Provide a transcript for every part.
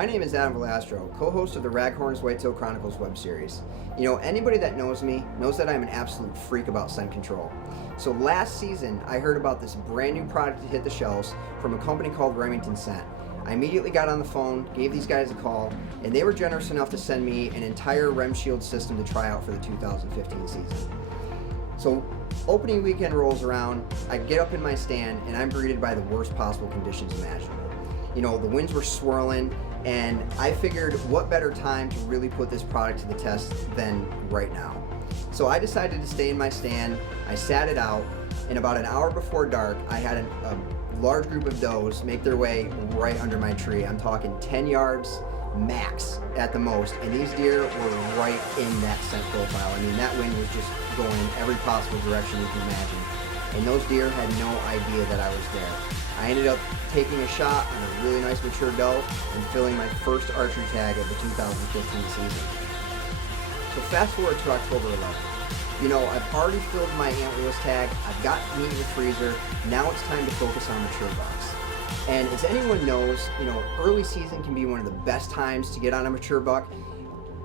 My name is Adam Valastro, co-host of the Raghorner's Whitetail Chronicles web series. You know, anybody that knows me knows that I'm an absolute freak about scent control. So last season, I heard about this brand new product to hit the shelves from a company called Remington scent. I immediately got on the phone, gave these guys a call, and they were generous enough to send me an entire RemShield system to try out for the 2015 season. So opening weekend rolls around, I get up in my stand, and I'm greeted by the worst possible conditions imaginable. You know, the winds were swirling, and I figured what better time to really put this product to the test than right now. So I decided to stay in my stand. I sat it out, and about an hour before dark, I had a large group of does make their way right under my tree. I'm talking 10 yards max at the most, and these deer were right in that scent profile. I mean, that wind was just going every possible direction you can imagine, and those deer had no idea that I was there. I ended up taking a shot on a really nice mature doe and filling my first archery tag of the 2015 season. So fast forward to October 11th. You know, I've already filled my antlerless tag, I've got meat in the freezer, now it's time to focus on mature bucks. And as anyone knows, you know, early season can be one of the best times to get on a mature buck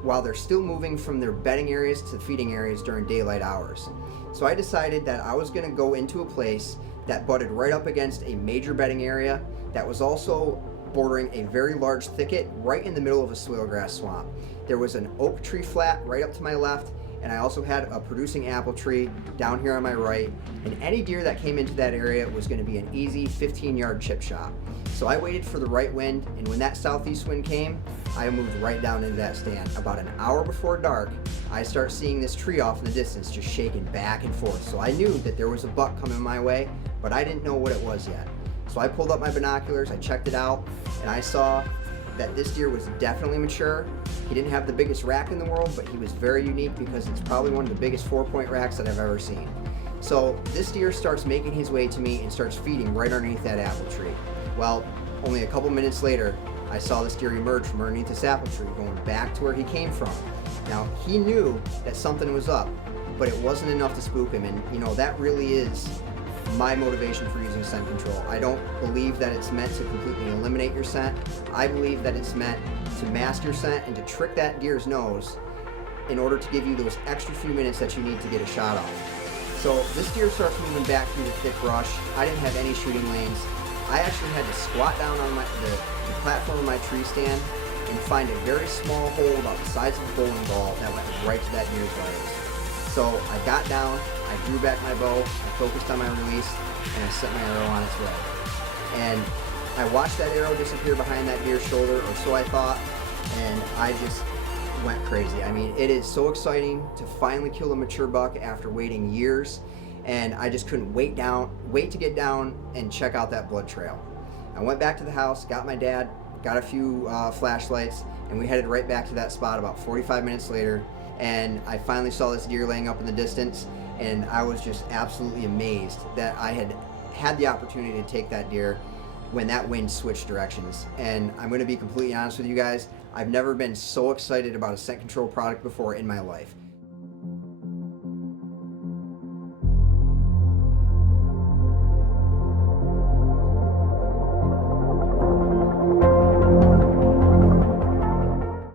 while they're still moving from their bedding areas to feeding areas during daylight hours. So I decided that I was going to go into a place that butted right up against a major bedding area that was also bordering a very large thicket right in the middle of a swalegrass swamp. There was an oak tree flat right up to my left, and I also had a producing apple tree down here on my right, and any deer that came into that area was going to be an easy 15-yard chip shot. So I waited for the right wind, and when that southeast wind came, I moved right down into that stand. About an hour before dark, I start seeing this tree off in the distance just shaking back and forth. So I knew that there was a buck coming my way, but I didn't know what it was yet. So I pulled up my binoculars, I checked it out, and I saw that this deer was definitely mature. He didn't have the biggest rack in the world, but he was very unique because it's probably one of the biggest 4-point racks that I've ever seen. So this deer starts making his way to me and starts feeding right underneath that apple tree. Well, only a couple minutes later, I saw this deer emerge from underneath this apple tree, going back to where he came from. Now, he knew that something was up, but it wasn't enough to spook him, and you know, that really is my motivation for using scent control. I don't believe that it's meant to completely eliminate your scent. I believe that it's meant to mask your scent and to trick that deer's nose in order to give you those extra few minutes that you need to get a shot off. So this deer starts moving back through the thick brush. I didn't have any shooting lanes. I actually had to squat down on the platform of my tree stand and find a very small hole about the size of a bowling ball that went right to that deer's vitals. So I got down, I drew back my bow, I focused on my release, and I sent my arrow on its way. And I watched that arrow disappear behind that deer's shoulder, or so I thought, and I just went crazy. I mean, it is so exciting to finally kill a mature buck after waiting years, and I just couldn't wait to get down and check out that blood trail. I went back to the house, got my dad, got a few flashlights, and we headed right back to that spot about 45 minutes later, and I finally saw this deer laying up in the distance, and I was just absolutely amazed that I had the opportunity to take that deer when that wind switched directions. And I'm going to be completely honest with you guys, I've never been so excited about a scent control product before in my life.